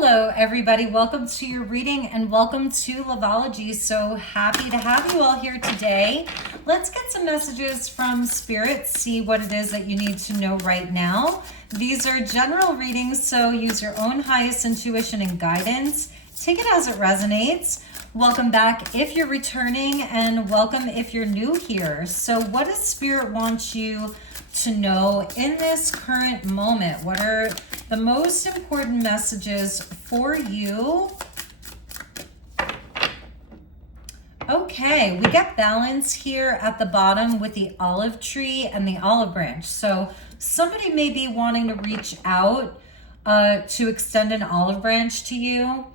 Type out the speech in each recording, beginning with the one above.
Hello, everybody. Welcome to your reading and welcome to Loveology. So happy to have you all here today. Let's get some messages from Spirit, see what it is that you need to know right now. These are general readings, so use your own highest intuition and guidance. Take it as it resonates. Welcome back if you're returning, and welcome if you're new here. So what does Spirit want you to know in this current moment? What are the most important messages for you? Okay, we get balance here at the bottom with the olive tree and the olive branch. So somebody may be wanting to reach out to extend an olive branch to you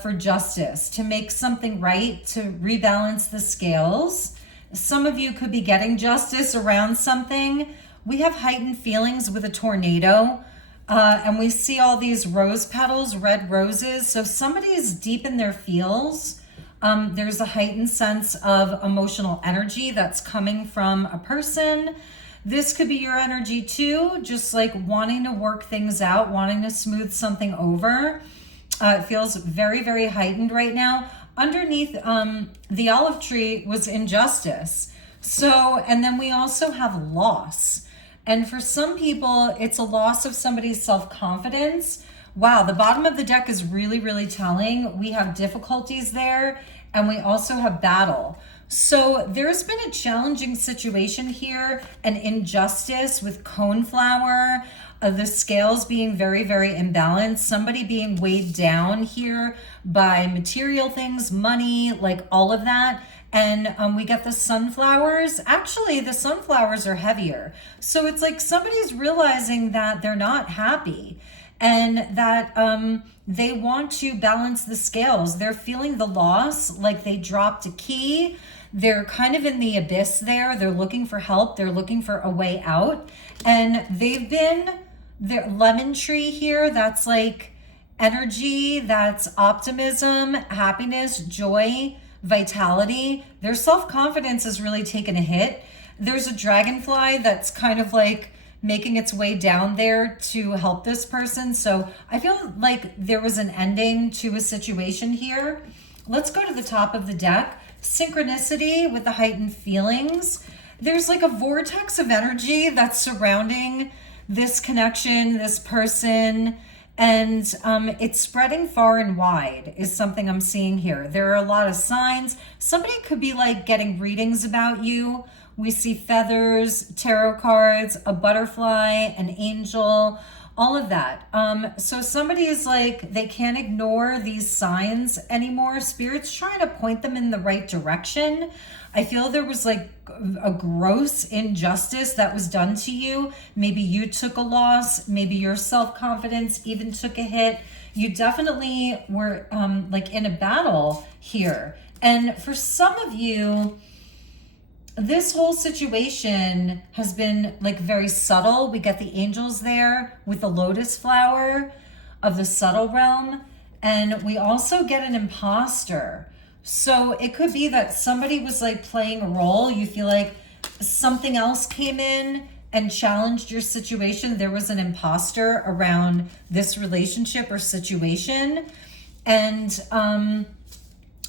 for justice, to make something right, to rebalance the scales. Some of you could be getting justice around something. We have heightened feelings with a tornado, and we see all these rose petals, red roses. So somebody is deep in their feels. There's a heightened sense of emotional energy that's coming from a person. This could be your energy too, just like wanting to work things out, wanting to smooth something over. It feels very, very heightened right now. Underneath the olive tree was injustice. So, and then we also have loss. And for some people, it's a loss of somebody's self-confidence. Wow, the bottom of the deck is really, really telling. We have difficulties there, and we also have battle. So there's been a challenging situation here, an injustice with coneflower, the scales being very, very imbalanced, somebody being weighed down here by material things, money, like all of that. And we get the sunflowers. Actually, the sunflowers are heavier. So it's like somebody's realizing that they're not happy and that they want to balance the scales. They're feeling the loss, like they dropped a key. They're kind of in the abyss there. They're looking for help. They're looking for a way out. And they've been, their lemon tree here, that's like energy, that's optimism, happiness, joy, vitality. Their self-confidence has really taken a hit. There's a dragonfly that's kind of like making its way down there to help this person. So I feel like there was an ending to a situation here. Let's go to the top of the deck. Synchronicity with the heightened feelings. There's like a vortex of energy that's surrounding this connection, this person, and it's spreading far and wide is something I'm seeing here. There are a lot of signs. Somebody could be like getting readings about you. We see feathers, tarot cards, a butterfly, an angel, all of that. So somebody is like, they can't ignore these signs anymore. Spirit's trying to point them in the right direction. I feel there was like a gross injustice that was done to you. Maybe you took a loss. Maybe your self-confidence even took a hit. You definitely were like in a battle here. And for some of you, this whole situation has been like very subtle. We get the angels there with the lotus flower of the subtle realm. And we also get an imposter. So it could be that somebody was like playing a role. You feel like something else came in and challenged your situation. There was an imposter around this relationship or situation. And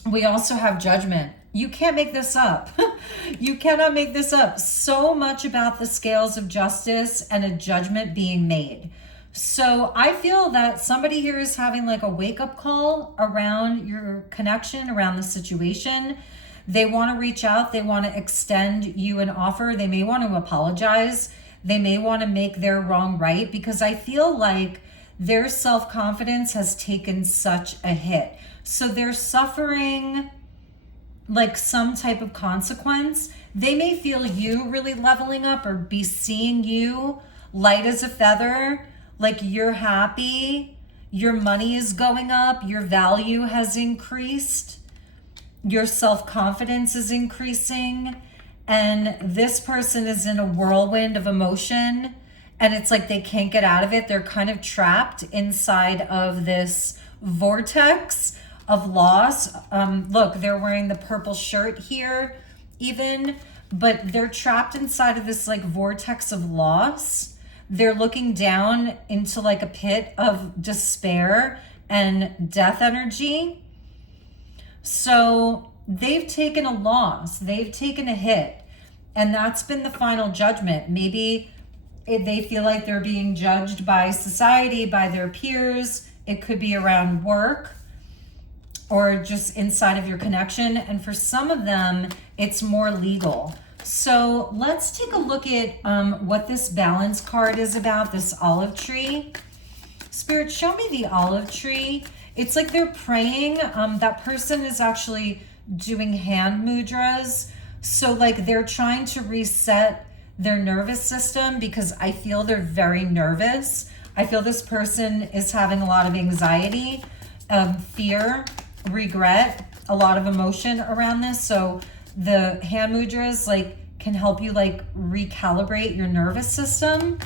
we also have judgment. You can't make this up. You cannot make this up. So much about the scales of justice and a judgment being made. So I feel that somebody here is having like a wake-up call around your connection, around the situation. They want to reach out. They want to extend you an offer. They may want to apologize. They may want to make their wrong right, because I feel like their self-confidence has taken such a hit. So they're suffering like some type of consequence. They may feel you really leveling up or be seeing you light as a feather, like you're happy, your money is going up, your value has increased, your self-confidence is increasing, and this person is in a whirlwind of emotion, and it's like they can't get out of it. They're kind of trapped inside of this vortex of loss. Look, they're wearing the purple shirt here even, but they're trapped inside of this like vortex of loss. They're looking down into like a pit of despair and death energy. So they've taken a loss, they've taken a hit, and that's been the final judgment. Maybe they feel like they're being judged by society, by their peers. It could be around work or just inside of your connection. And for some of them, it's more legal. So let's take a look at what this balance card is about, this olive tree. Spirit, show me the olive tree. It's like they're praying. That person is actually doing hand mudras. So like they're trying to reset their nervous system, because I feel they're very nervous. I feel this person is having a lot of anxiety, fear, regret, a lot of emotion around this. So the hand mudras like can help you like recalibrate your nervous system.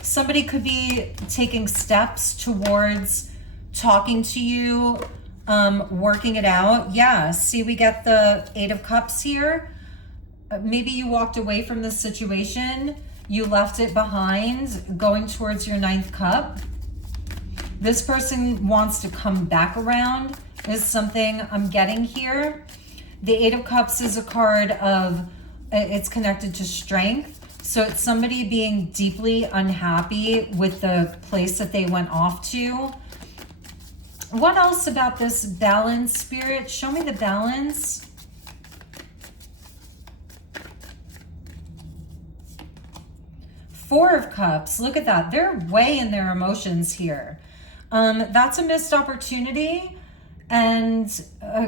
Somebody could be taking steps towards talking to you, working it out. Yeah, see, we get the 8 of Cups here. Maybe you walked away from the situation, you left it behind, going towards your 9th cup. This person wants to come back around, is something I'm getting here. The 8 of Cups is a card of, it's connected to strength. So it's somebody being deeply unhappy with the place that they went off to. What else about this balance, Spirit? Show me the balance. Four of Cups, look at that. They're way in their emotions here. That's a missed opportunity and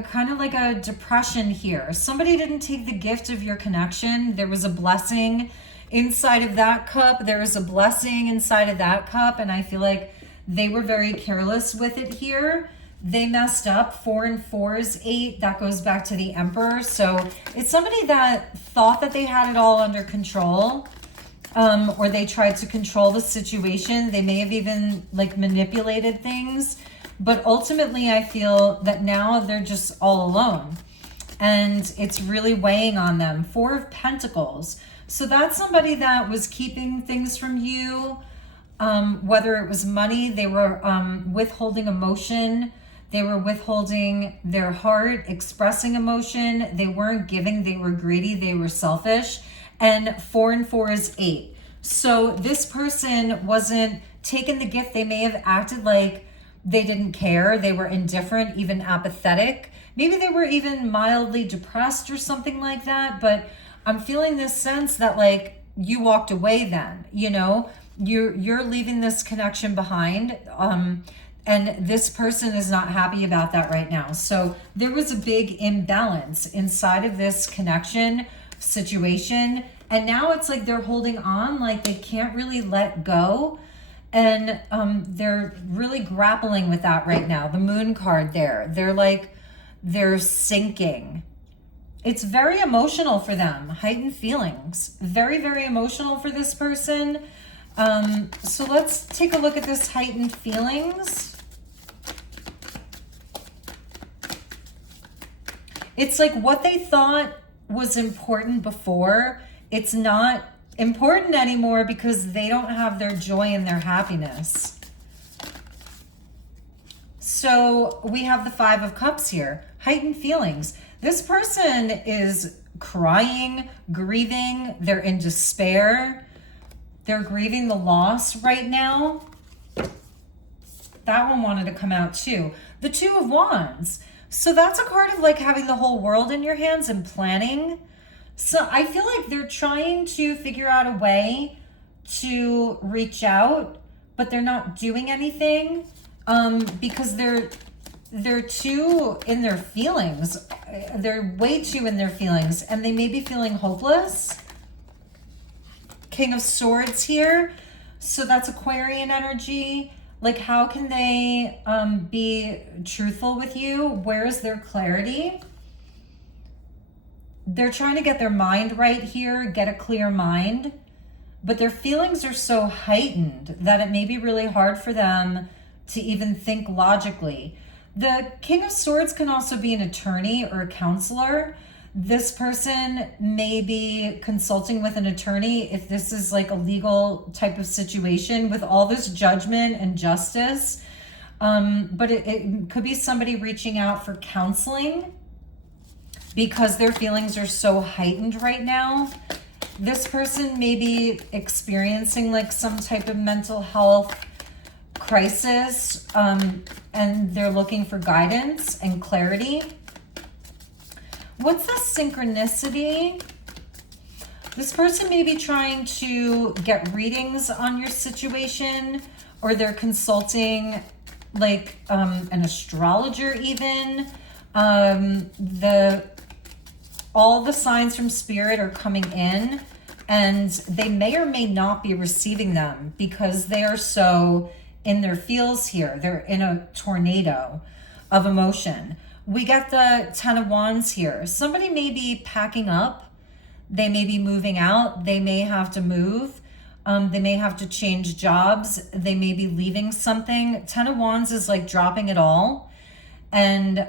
kind of like a depression here. Somebody didn't take the gift of your connection. There was a blessing inside of that cup. There was a blessing inside of that cup. And I feel like they were very careless with it here. They messed up. 4 and 4 is 8. That goes back to the Emperor. So it's somebody that thought that they had it all under control. Or they tried to control the situation. They may have even like manipulated things, but ultimately I feel that now they're just all alone and it's really weighing on them. 4 of Pentacles. So that's somebody that was keeping things from you, whether it was money, they were withholding emotion, they were withholding their heart, expressing emotion, they weren't giving, they were greedy, they were selfish. And 4 and 4 is 8. So this person wasn't taking the gift. They may have acted like they didn't care. They were indifferent, even apathetic. Maybe they were even mildly depressed or something like that. But I'm feeling this sense that like you walked away then, you know, you're leaving this connection behind. And this person is not happy about that right now. So there was a big imbalance inside of this connection situation, and now it's like they're holding on, like they can't really let go, and they're really grappling with that right now. The Moon card there, they're sinking. It's very emotional for them. Heightened feelings, very, very emotional for this person. So let's take a look at this heightened feelings. It's like what they thought was important before, it's not important anymore because they don't have their joy and their happiness. So we have the 5 of Cups here, heightened feelings. This person is crying, grieving, they're in despair, they're grieving the loss right now. That one wanted to come out too. The 2 of Wands. So that's a card of like having the whole world in your hands and planning. So I feel like they're trying to figure out a way to reach out, but they're not doing anything because they're too in their feelings. They're way too in their feelings, and they may be feeling hopeless. King of Swords here. So that's Aquarian energy. Like, how can they be truthful with you? Where is their clarity? They're trying to get their mind right here, get a clear mind, but their feelings are so heightened that it may be really hard for them to even think logically. The King of Swords can also be an attorney or a counselor. This person may be consulting with an attorney if this is like a legal type of situation with all this judgment and justice. But it could be somebody reaching out for counseling because their feelings are so heightened right now. This person may be experiencing like some type of mental health crisis, and they're looking for guidance and clarity. What's the synchronicity? This person may be trying to get readings on your situation, or they're consulting like an astrologer even. All the signs from spirit are coming in, and they may or may not be receiving them because they are so in their feels here. They're in a tornado of emotion. We got the 10 of Wands here. Somebody may be packing up. They may be moving out. They may have to move. They may have to change jobs. They may be leaving something. 10 of Wands is like dropping it all. And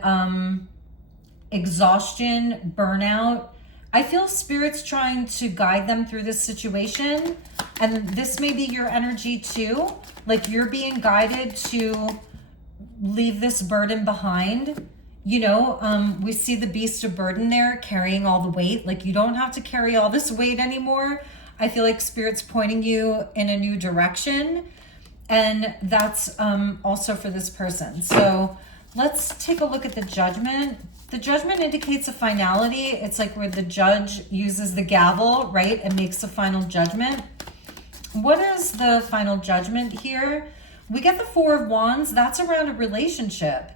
exhaustion, burnout. I feel spirit's trying to guide them through this situation. And this may be your energy too. Like you're being guided to leave this burden behind. You know, we see the beast of burden there carrying all the weight. Like you don't have to carry all this weight anymore. I feel like spirit's pointing you in a new direction. And that's also for this person. So let's take a look at the judgment. The judgment indicates a finality. It's like where the judge uses the gavel, right, and makes a final judgment. What is the final judgment here? We get the 4 of Wands. That's around a relationship.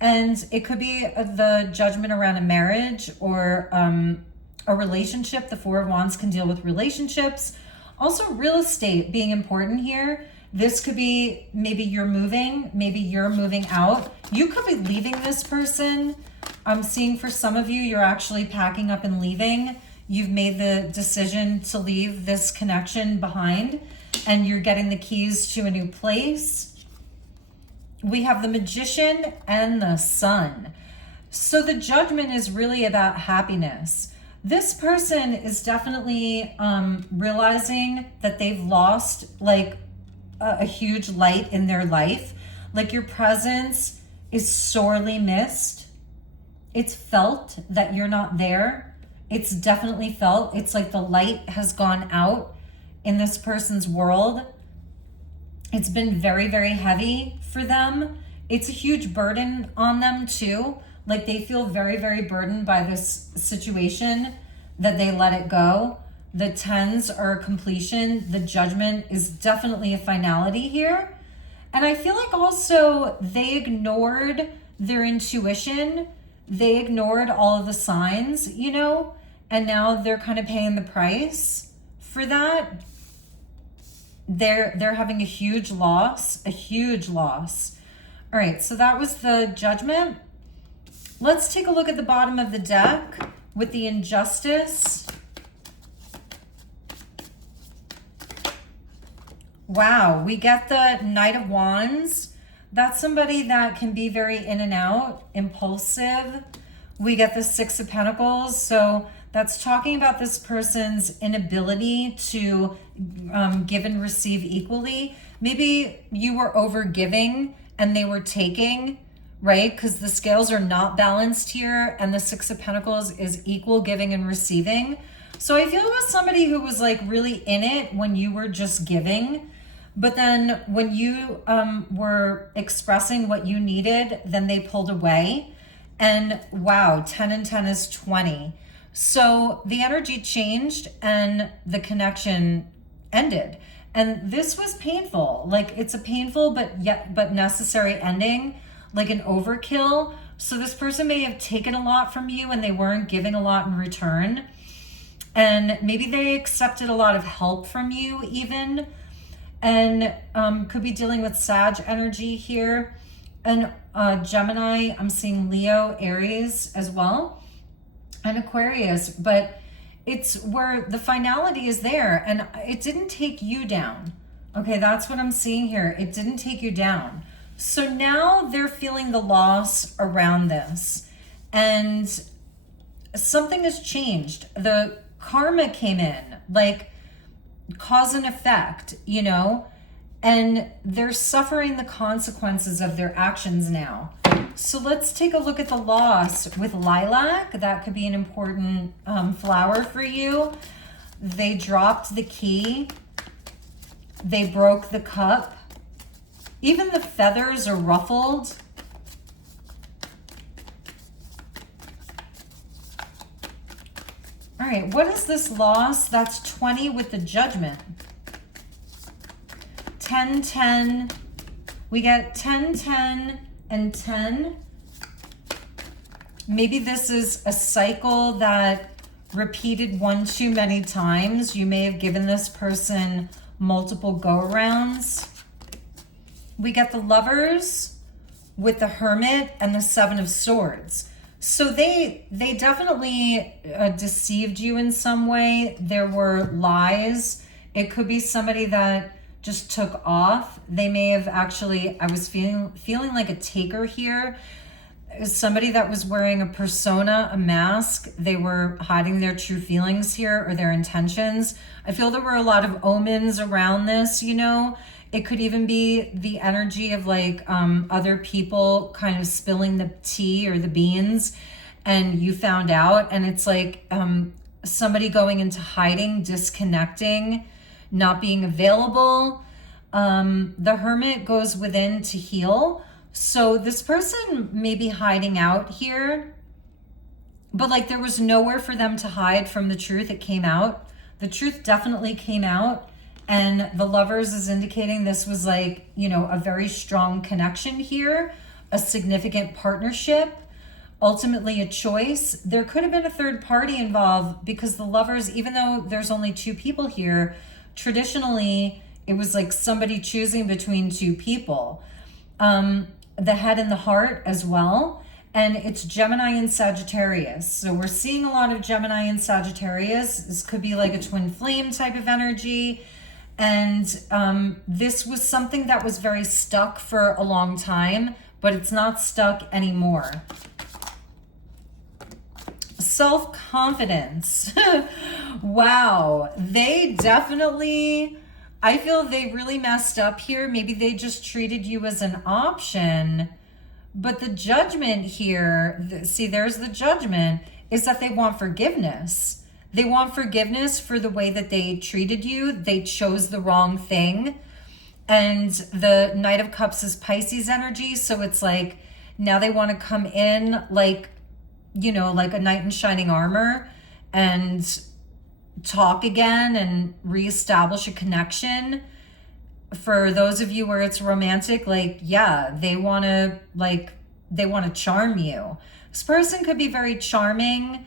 And it could be the judgment around a marriage or a relationship. The 4 of Wands can deal with relationships. Also real estate being important here. This could be maybe you're moving out. You could be leaving this person. I'm seeing for some of you, you're actually packing up and leaving. You've made the decision to leave this connection behind and you're getting the keys to a new place. We have the Magician and the Sun. So the judgment is really about happiness. This person is definitely realizing that they've lost like a huge light in their life. Like your presence is sorely missed. It's felt that you're not there. It's definitely felt. It's like the light has gone out in this person's world. It's been very, very heavy for them. It's a huge burden on them too. Like they feel very, very burdened by this situation that they let it go. The 10s are completion. The judgment is definitely a finality here. And I feel like also they ignored their intuition. They ignored all of the signs, you know, and now they're kind of paying the price for that. They're having a huge loss. All right, so that was the judgment. Let's take a look at the bottom of the deck with the injustice. Wow, we get the Knight of Wands. That's somebody that can be very in and out, impulsive. We get the 6 of Pentacles. So that's talking about this person's inability to give and receive equally. Maybe you were over giving and they were taking, right? Because the scales are not balanced here. And the 6 of Pentacles is equal giving and receiving. So I feel it was somebody who was like really in it when you were just giving. But then when you were expressing what you needed, then they pulled away. And wow, 10 and 10 is 20. So the energy changed and the connection ended. And this was painful. Like it's a painful but necessary ending, like an overkill. So this person may have taken a lot from you and they weren't giving a lot in return. And maybe they accepted a lot of help from you even. And could be dealing with Sag energy here. And Gemini, I'm seeing Leo, Aries as well. And Aquarius. But it's where the finality is there. And it didn't take you down. Okay, that's what I'm seeing here. It didn't take you down. So now they're feeling the loss around this. And something has changed. The karma came in. Like cause and effect, you know, and they're suffering the consequences of their actions now. So let's take a look at the loss with lilac. That could be an important flower for you. They dropped the key. They broke the cup. Even the feathers are ruffled. All right, what is this loss? That's 20 with the Judgment. 10, 10. We get 10, 10, and 10. Maybe this is a cycle that repeated one too many times. You may have given this person multiple go-arounds. We get the Lovers with the Hermit and the Seven of Swords. So they definitely deceived you in some way. There were lies. It could be somebody that just took off. They may have actually, I was feeling like a taker here. Somebody that was wearing a persona, a mask. They were hiding their true feelings here or their intentions. I feel there were a lot of omens around this, you know. It could even be the energy of like other people kind of spilling the tea or the beans and you found out, and it's like somebody going into hiding, disconnecting, not being available. The Hermit goes within to heal. So this person may be hiding out here, but like there was nowhere for them to hide from the truth. It came out. The truth definitely came out. And the Lovers is indicating this was like, you know, a very strong connection here, a significant partnership, ultimately a choice. There could have been a third party involved because the Lovers, even though there's only two people here, traditionally it was like somebody choosing between two people. The Head and the Heart as well. And it's Gemini and Sagittarius. So we're seeing a lot of Gemini and Sagittarius. This could be like a twin flame type of energy. And this was something that was very stuck for a long time, but it's not stuck anymore. Self-confidence. Wow. They definitely, I feel they really messed up here. Maybe they just treated you as an option. But the Judgment here, see, there's the Judgment, is that they want forgiveness. They want forgiveness for the way that they treated you. They chose the wrong thing. And the Knight of Cups is Pisces energy. So it's like, now they want to come in like, you know, like a knight in shining armor and talk again and reestablish a connection. For those of you where it's romantic, like, yeah, they want to charm you. This person could be very charming.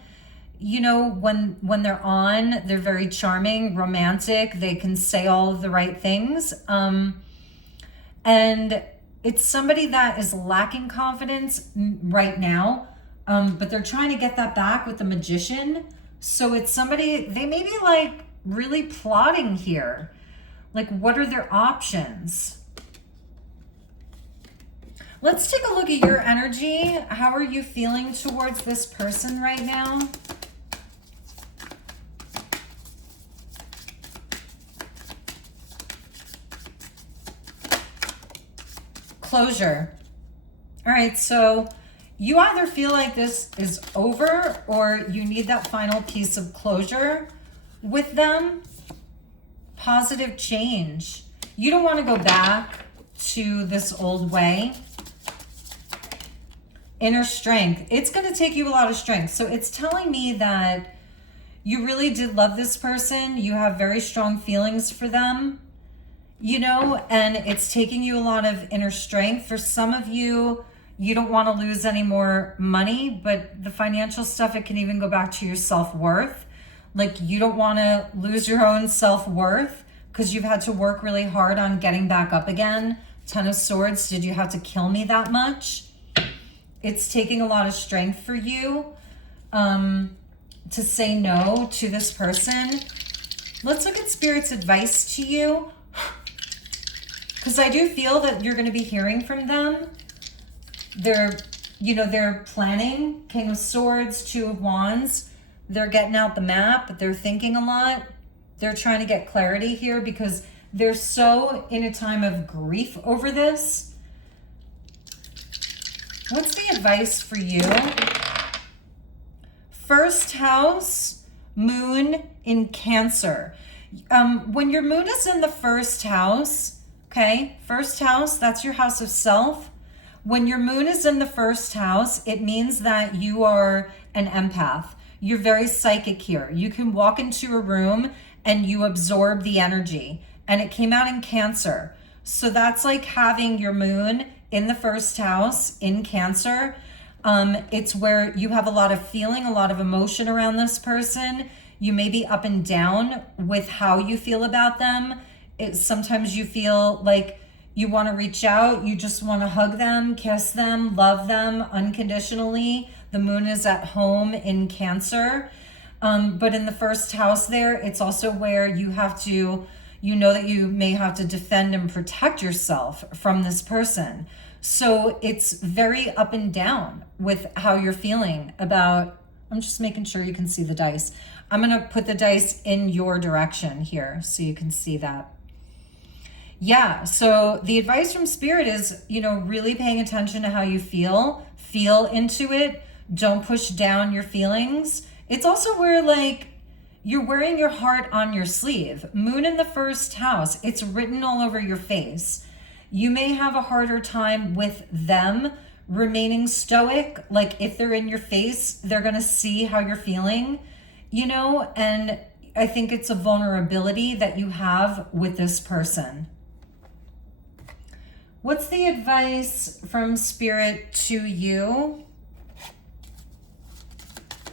You know, when they're on, they're very charming, romantic. They can say all of the right things. And it's somebody that is lacking confidence right now, but they're trying to get that back with the Magician. So it's somebody, they may be like really plotting here. Like, what are their options? Let's take a look at your energy. How are you feeling towards this person right now? Closure. All right, so you either feel like this is over or you need that final piece of closure with them. Positive change. You don't want to go back to this old way. Inner strength. It's going to take you a lot of strength. So it's telling me that you really did love this person. You have very strong feelings for them, you know, and it's taking you a lot of inner strength. For some of you, you don't want to lose any more money, but the financial stuff, it can even go back to your self-worth. Like, you don't want to lose your own self-worth because you've had to work really hard on getting back up again. Ten of Swords, did you have to kill me that much? It's taking a lot of strength for you to say no to this person. Let's look at Spirit's advice to you, because I do feel that you're going to be hearing from them. They're planning. King of Swords, Two of Wands. They're getting out the map. They're thinking a lot. They're trying to get clarity here because They're so in a time of grief over this. What's the advice for you? First house, moon in Cancer. When your moon is in the first house, okay, first house, that's your house of self. When your moon is in the first house, it means that you are an empath. You're very psychic here. You can walk into a room and you absorb the energy. And it came out in Cancer. So that's like having your moon in the first house in Cancer. It's where you have a lot of feeling, a lot of emotion around this person. You may be up and down with how you feel about them. Sometimes you feel like you want to reach out. You just want to hug them, kiss them, love them unconditionally. The moon is at home in Cancer. But in the first house there, it's also where you have to, you know that you may have to defend and protect yourself from this person. So it's very up and down with how you're feeling about, I'm just making sure you can see the dice. I'm going to put the dice in your direction here so you can see that. Yeah, so the advice from Spirit is, really paying attention to how you feel into it. Don't push down your feelings. It's also where you're wearing your heart on your sleeve. Moon in the first house, it's written all over your face. You may have a harder time with them remaining stoic. Like if they're in your face, they're going to see how you're feeling, and I think it's a vulnerability that you have with this person. What's the advice from Spirit to you?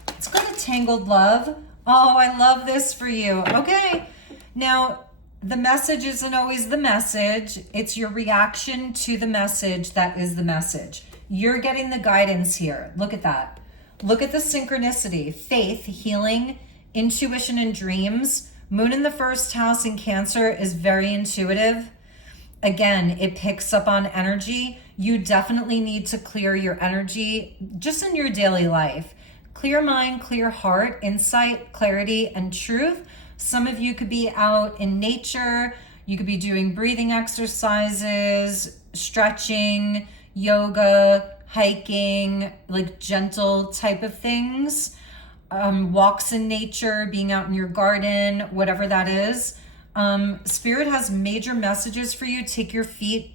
Let's go to Tangled Love. Oh, I love this for you. Okay. Now, the message isn't always the message. It's your reaction to the message that is the message. You're getting the guidance here. Look at that. Look at the synchronicity. Faith, healing, intuition, and dreams. Moon in the first house in Cancer is very intuitive. Again, it picks up on energy. You definitely need to clear your energy just in your daily life. Clear mind, clear heart, insight, clarity, and truth. Some of you could be out in nature. You could be doing breathing exercises, stretching, yoga, hiking, like gentle type of things. Walks in nature, being out in your garden, whatever that is. Spirit has major messages for you. Take your feet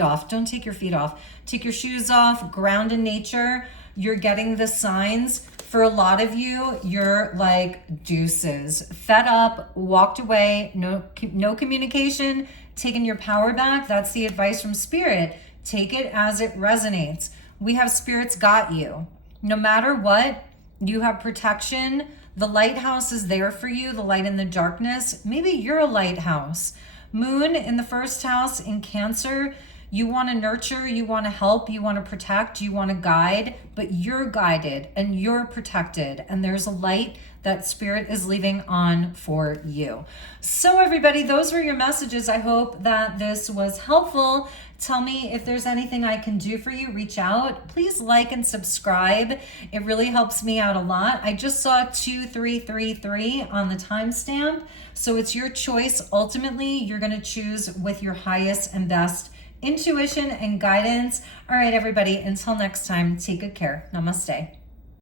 off. Don't take your feet off. Take your shoes off, ground in nature. You're getting the signs. For a lot of you, you're like deuces. Fed up, walked away, no communication, taking your power back. That's the advice from Spirit. Take it as it resonates. We have Spirit's got you. No matter what, you have protection. The lighthouse is there for you, the light in the darkness. Maybe you're a lighthouse. Moon in the first house in Cancer. You want to nurture, you want to help, you want to protect, you want to guide, but you're guided and you're protected. And there's a light that Spirit is leaving on for you. So everybody, those were your messages. I hope that this was helpful. Tell me if there's anything I can do for you. Reach out. Please like and subscribe. It really helps me out a lot. I just saw 2333 on the timestamp. So it's your choice. Ultimately, you're going to choose with your highest and best intuition and guidance. All right, everybody, until next time, take good care. Namaste.